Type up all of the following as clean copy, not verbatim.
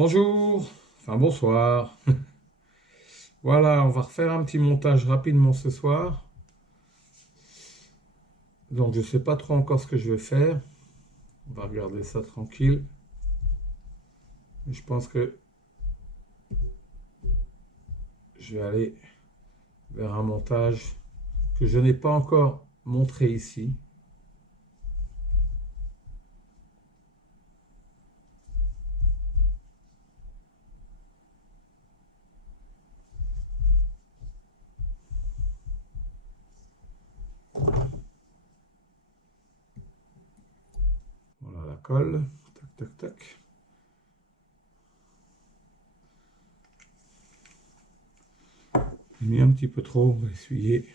Bonjour, enfin bonsoir. Voilà, on va refaire un petit montage rapidement ce soir. Donc je sais pas trop encore ce que je vais faire. On va regarder ça tranquille. Je pense que je vais aller vers un montage que je n'ai pas encore montré ici. Voilà la colle. Tac, tac, tac. J'ai mis un petit peu trop, on va essuyer.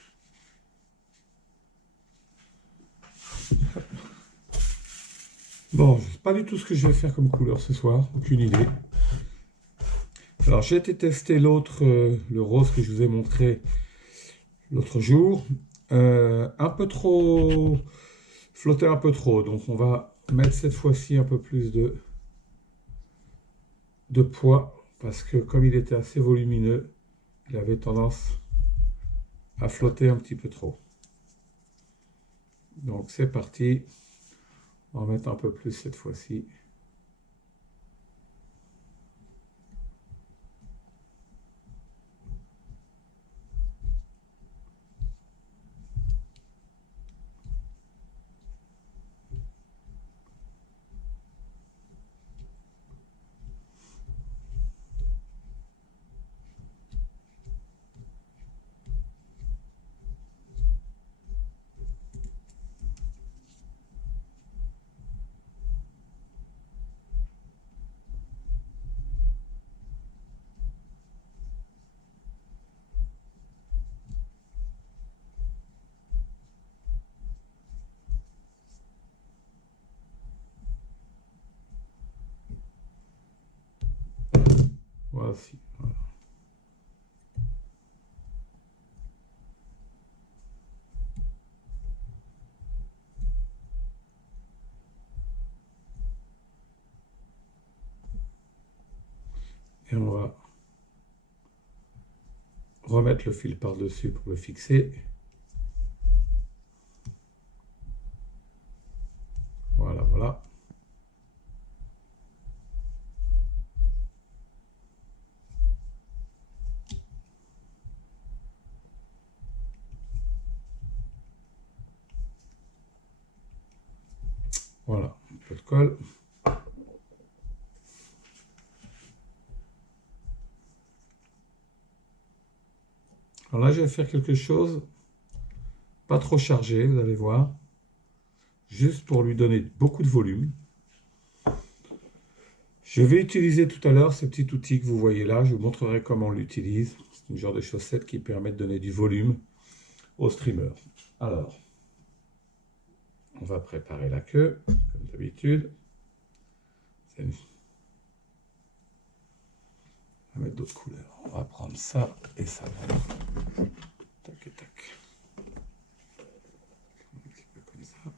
Bon, je ne sais pas du tout ce que je vais faire comme couleur ce soir, aucune idée. Alors j'ai été tester l'autre, le rose que je vous ai montré l'autre jour. Un peu trop, flottait un peu trop, donc on va mettre cette fois-ci un peu plus de poids, parce que comme il était assez volumineux, il avait tendance à flotter un petit peu trop. Donc c'est parti, on va mettre un peu plus cette fois-ci. Voici. Voilà. Et on va remettre le fil par-dessus pour le fixer. Voilà, voilà. Voilà, un peu de colle. Alors là, je vais faire quelque chose, pas trop chargé, vous allez voir, juste pour lui donner beaucoup de volume. Je vais utiliser tout à l'heure ce petit outil que vous voyez là. Je vous montrerai comment on l'utilise. C'est une genre de chaussette qui permet de donner du volume au streamer. Alors, on va préparer la queue, comme d'habitude. On va mettre d'autres couleurs. On va prendre ça et ça. Tac et tac. Un petit peu comme ça.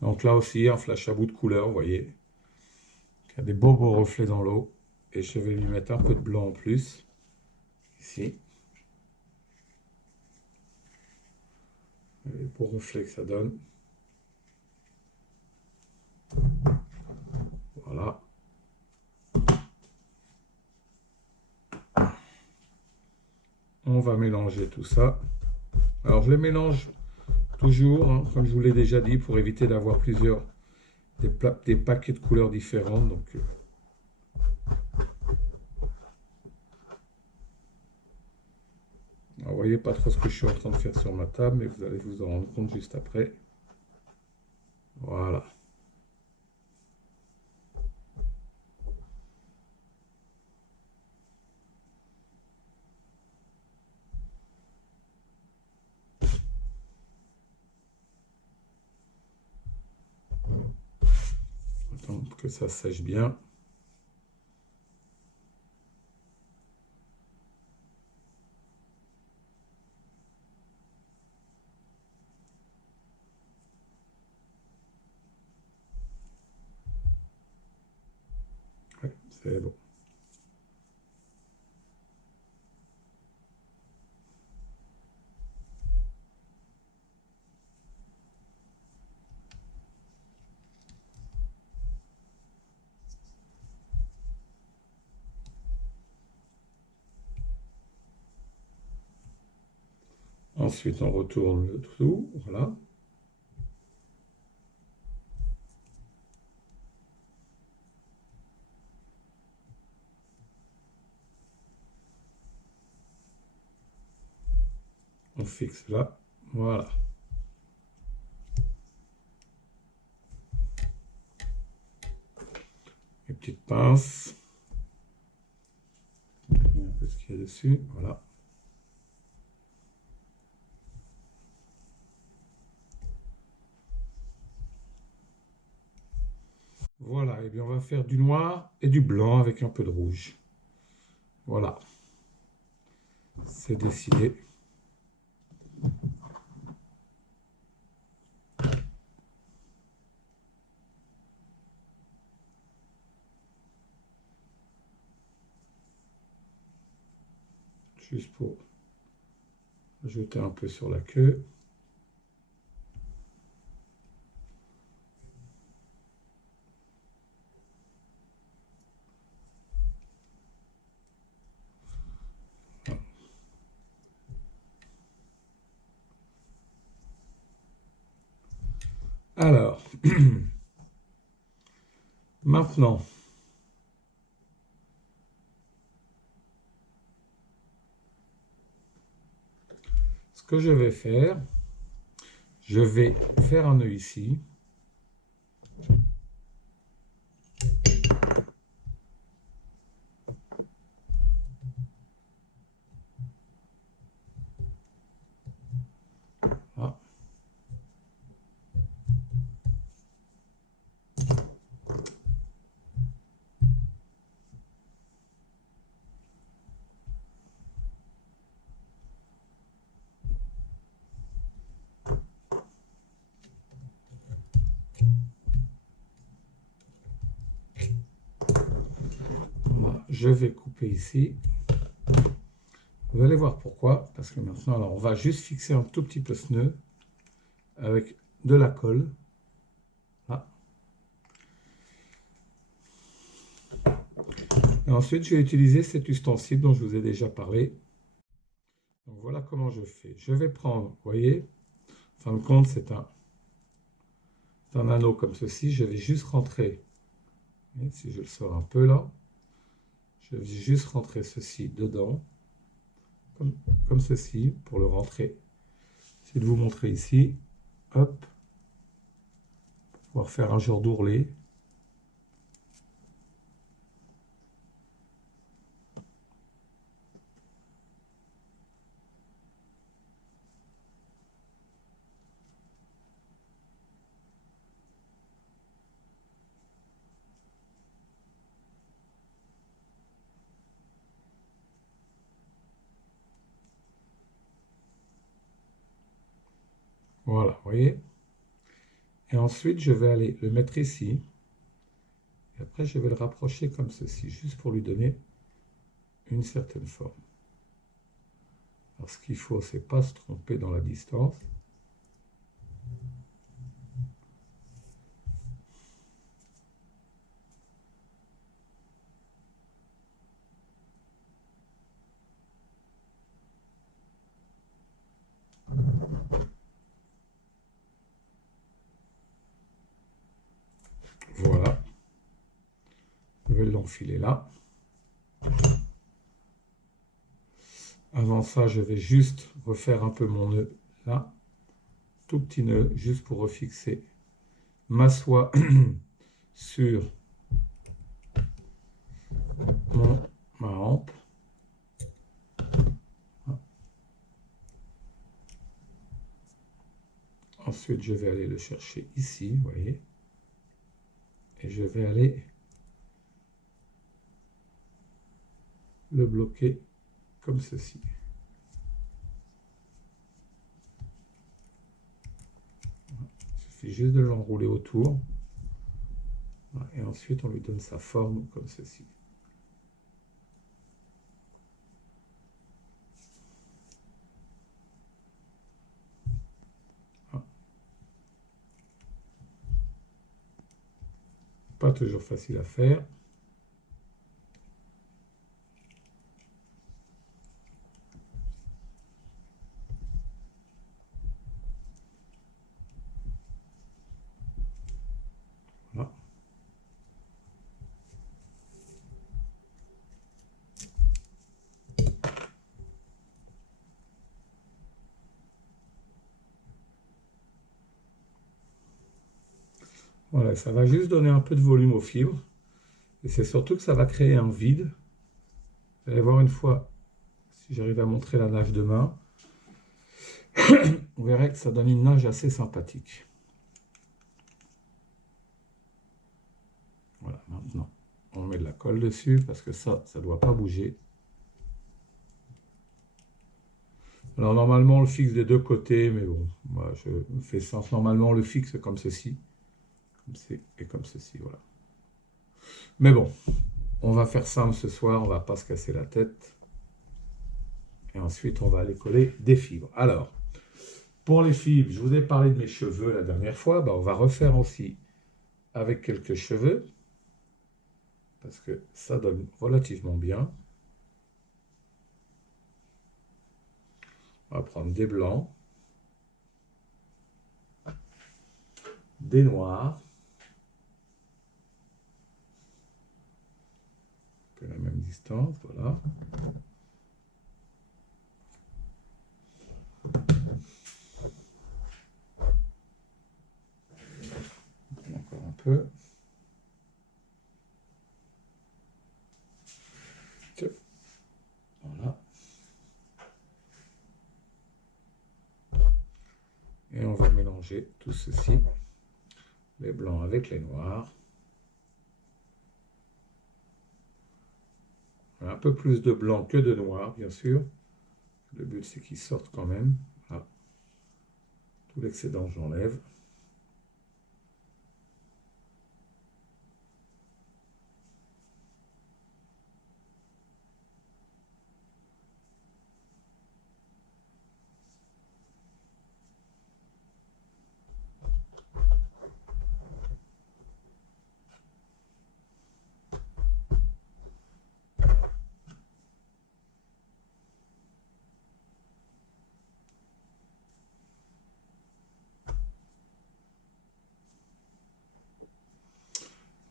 Donc là aussi, un flash à bout de couleurs, vous voyez, qui a des beaux reflets dans l'eau. Et je vais lui mettre un peu de blanc en plus, ici. Les beaux reflets que ça donne. Voilà. On va mélanger tout ça. Alors je les mélange toujours, hein, comme je vous l'ai déjà dit, pour éviter d'avoir des paquets de couleurs différentes. Donc, vous voyez pas trop ce que je suis en train de faire sur ma table, mais vous allez vous en rendre compte juste après. Voilà. Attends que ça sèche bien. Ouais, c'est bon. Ensuite, on retourne le tout, voilà. On fixe là, voilà. Les petites pinces. Un peu ce qu'il y a dessus, voilà. Voilà, et bien on va faire du noir et du blanc avec un peu de rouge. Voilà, c'est décidé. Juste pour ajouter un peu sur la queue. Alors, maintenant, ce que je vais faire, je vais faire un nœud ici. Voilà. Voilà. Je vais couper ici. Vous allez voir pourquoi, parce que maintenant, alors, on va juste fixer un tout petit peu ce nœud avec de la colle. Là. Et ensuite, je vais utiliser cet ustensile dont je vous ai déjà parlé. Donc voilà comment je fais. Je vais prendre, vous voyez, en fin de compte, c'est un anneau comme ceci. Je vais juste rentrer, si je le sors un peu là, je vais juste rentrer ceci dedans, comme ceci, pour le rentrer. J'essaie de vous montrer ici. Hop. Pour pouvoir faire un genre d'ourlet. Voilà, vous voyez. Et ensuite, je vais aller le mettre ici. Et après, je vais le rapprocher comme ceci, juste pour lui donner une certaine forme. Alors, ce qu'il faut, c'est pas se tromper dans la distance. Voilà. Je vais l'enfiler là. Avant ça, je vais juste refaire un peu mon nœud là. Tout petit nœud, juste pour refixer ma soie sur ma hampe. Ensuite, je vais aller le chercher ici, vous voyez. Et je vais aller le bloquer comme ceci. Il suffit juste de l'enrouler autour. Voilà. Et ensuite, on lui donne sa forme comme ceci. Voilà. Pas toujours facile à faire. Voilà. Voilà, ça va juste donner un peu de volume aux fibres. Et c'est surtout que ça va créer un vide. Vous allez voir une fois, si j'arrive à montrer la nage de main, on verrait que ça donne une nage assez sympathique. Voilà, maintenant, on met de la colle dessus parce que ça ne doit pas bouger. Alors normalement, on le fixe des deux côtés, mais bon, moi je fais ça. Normalement, on le fixe comme ceci, et comme ceci, voilà. Mais bon, on va faire simple ce soir, on va pas se casser la tête. Et ensuite, on va aller coller des fibres. Alors, pour les fibres, je vous ai parlé de mes cheveux la dernière fois. Ben, on va refaire aussi avec quelques cheveux. Parce que ça donne relativement bien. On va prendre des blancs, des noirs, à la même distance, voilà. Encore un peu. Voilà. Et on va mélanger tout ceci, les blancs avec les noirs. Un peu plus de blanc que de noir, bien sûr. Le but, c'est qu'ils sortent quand même. Voilà. Tout l'excédent, j'enlève.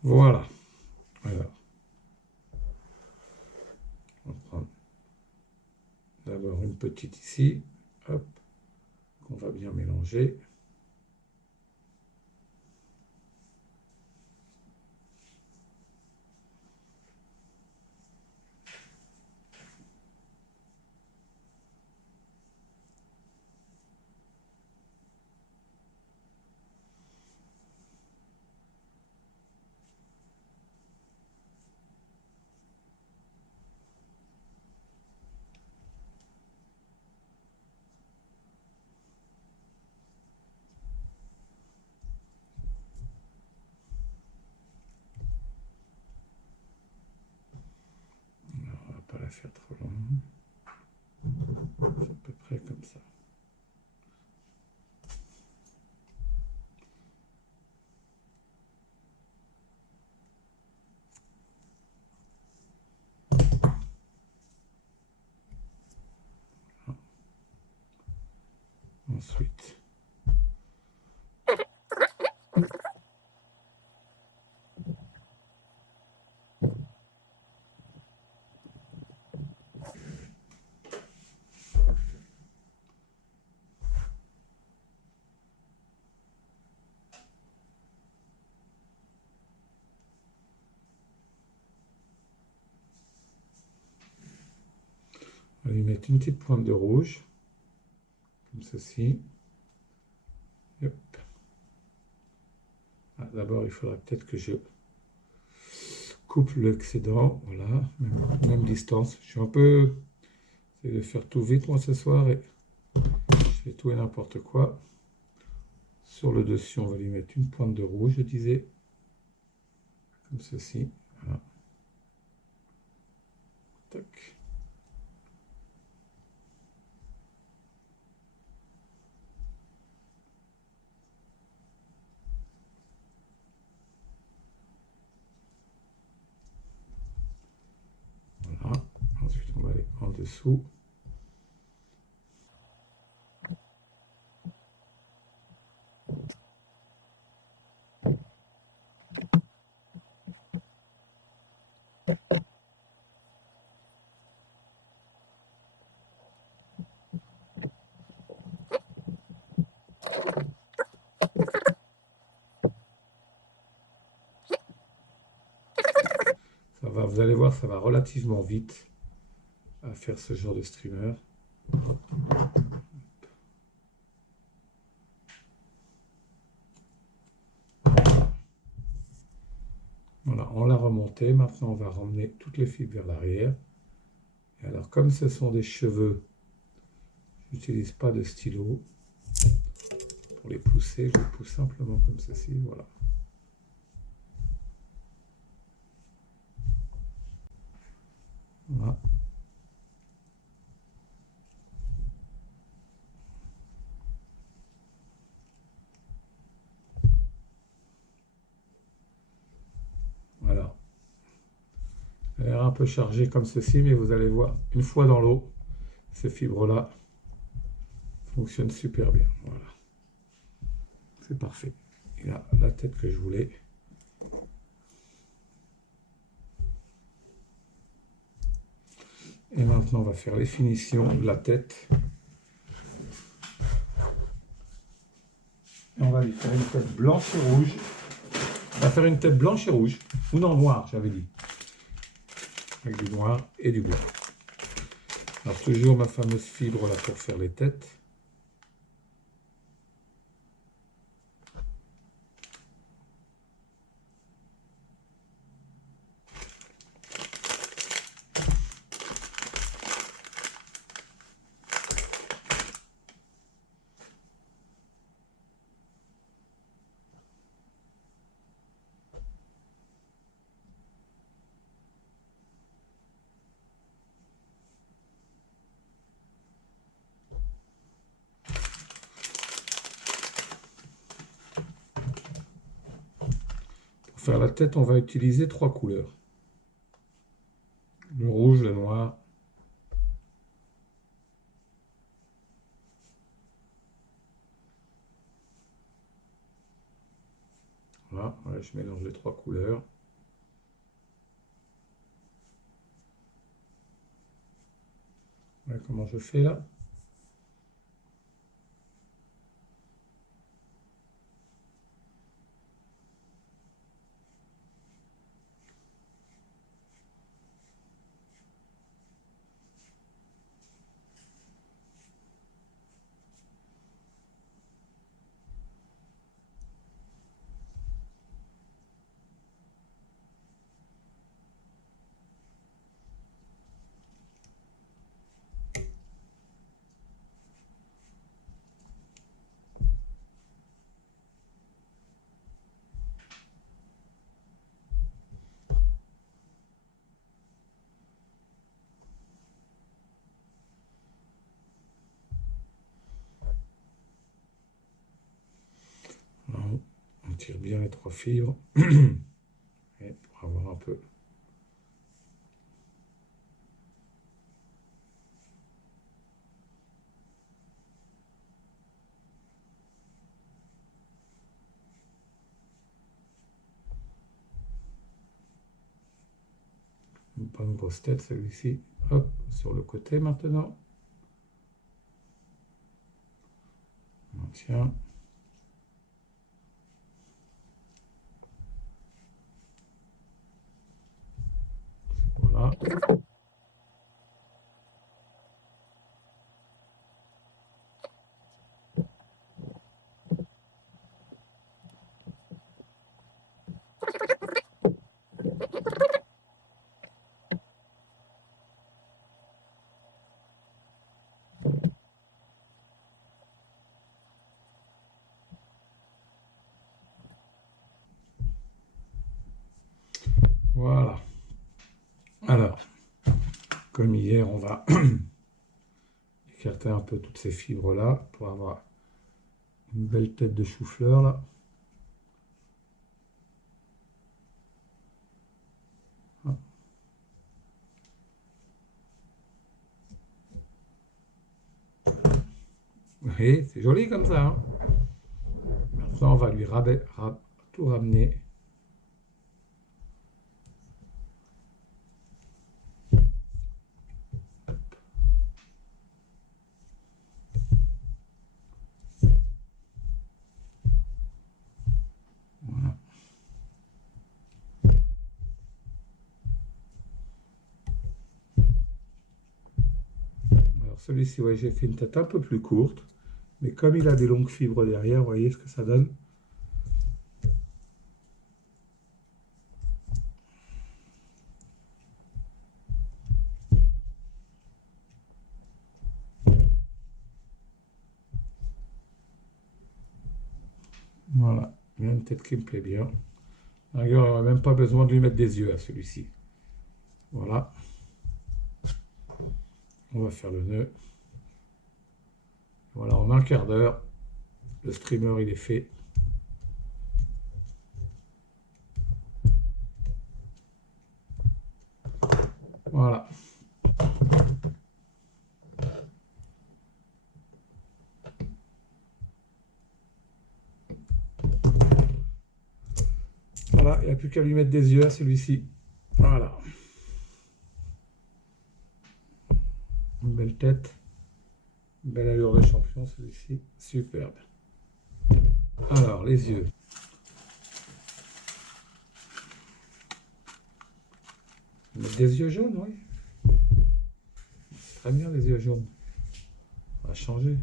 Voilà. Alors, on va prendre d'abord une petite ici. Hop. Qu'on va bien mélanger. On va pas la faire trop longue. C'est à peu près comme ça. Ensuite, on va lui mettre une petite pointe de rouge, comme ceci. Hop. Ah, d'abord, il faudra peut-être que je coupe l'excédent. Voilà, même distance. Je suis un peu... J'essaie de faire tout vite, moi, ce soir, et je fais tout et n'importe quoi. Sur le dessus, on va lui mettre une pointe de rouge, je disais. comme ceci. Voilà. Tac. Voilà. Ensuite, on va aller en dessous. Ça va, vous allez voir, ça va relativement vite à faire ce genre de streamer. Hop. Voilà, on l'a remonté. Maintenant, on va ramener toutes les fibres vers l'arrière. Et alors, comme ce sont des cheveux, je n'utilise pas de stylo pour les pousser. Je les pousse simplement comme ceci. Voilà. Voilà. Voilà. Elle a l'air un peu chargée comme ceci, mais vous allez voir, une fois dans l'eau, ces fibres-là fonctionnent super bien. Voilà. C'est parfait. Il a la tête que je voulais. Et maintenant, on va faire les finitions de la tête. Et on va lui faire une tête blanche et rouge. On va faire une tête blanche et rouge. Ou non, noir, j'avais dit. Avec du noir et du blanc. Alors, toujours ma fameuse fibre là pour faire les têtes. Pour faire la tête, on va utiliser 3 couleurs. Le rouge, le noir. Voilà, je mélange les 3 couleurs. Voilà comment je fais là. On tire bien les 3 fibres. Et pour avoir un peu. Pas une grosse tête celui-ci. Hop, sur le côté maintenant. On tient. Voilà. comme hier, on va écarter un peu toutes ces fibres-là pour avoir une belle tête de chou-fleur là. Oui, c'est joli comme ça, hein. Maintenant, on va lui tout ramener. Voilà. Alors celui-ci, ouais, j'ai fait une tête un peu plus courte, mais comme il a des longues fibres derrière, vous voyez ce que ça donne. Voilà, il a une tête qui me plaît bien. D'ailleurs, on n'aurait même pas besoin de lui mettre des yeux à celui-ci. Voilà. On va faire le nœud. Voilà, en un quart d'heure, le streamer il est fait. Voilà. Voilà, il n'y a plus qu'à lui mettre des yeux à celui-ci. Voilà. Une belle tête. Une belle allure de champion celui-ci. Superbe. Alors, les yeux. Mettre des yeux jaunes, oui. Très bien les yeux jaunes. On va changer.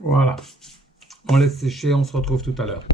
Voilà. On laisse sécher, on se retrouve tout à l'heure.